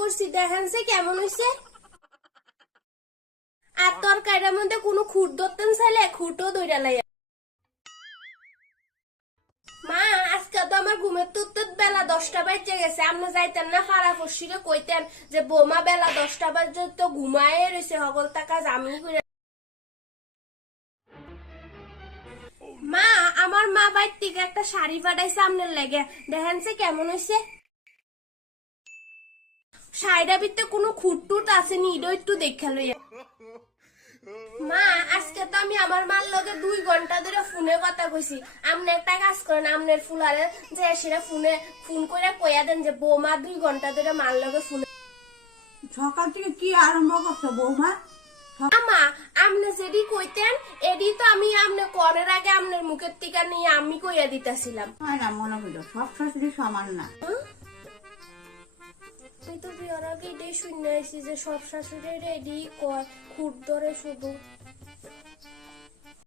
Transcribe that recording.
করছি, দেখেন সে কেমন হইছে। আর তরকারিটার মধ্যে কোনো খুঁট ধরতেন চাইলে খুঁটও দইরা লাই মা, আজকে তো আমার ঘুমের বেলা দশটা বাজে গেছে, আপনি যাইতেন না ফসিরে কইতেন যে, বোমা বেলা দশটা বাজে তো ঘুমায় রয়েছে হগল টাকা জামি করে মা, আমার মা বাইর থেকে একটা শাড়ি পাঠাইছে আপনার লেগে। দেখেন সে কেমন হয়েছে ভিতরে কোনো খুঁট টুট আসেনি এটাও একটু দেখা লইয়া মা আজকে তো আমি আমার মার লগে দুই ঘণ্টা ধরে ফোনে কথা কইছি। আপনি একটা কাজ করেন আপনার ফুলারে যে সেটা ফোনে ফোন করে কইয়া দেন যে বৌমা দুই ঘণ্টা ধরে মার লগে ফোনে সকাল থেকে কি আরম্ভ করছ বৌমা? আমা আপনি যেদি কইতেন এডি তো আমি আপনি আগে আপনার মুখের টিকা নিয়ে আমি কইয়া দিতেছিলাম। হয় না মনে হইল। সব শাশুড়ি সমান না। বিয়ার আগে শুনে আইসি যে সব শাশুড়ি রেডি কর খুঁট ধরে শুধু।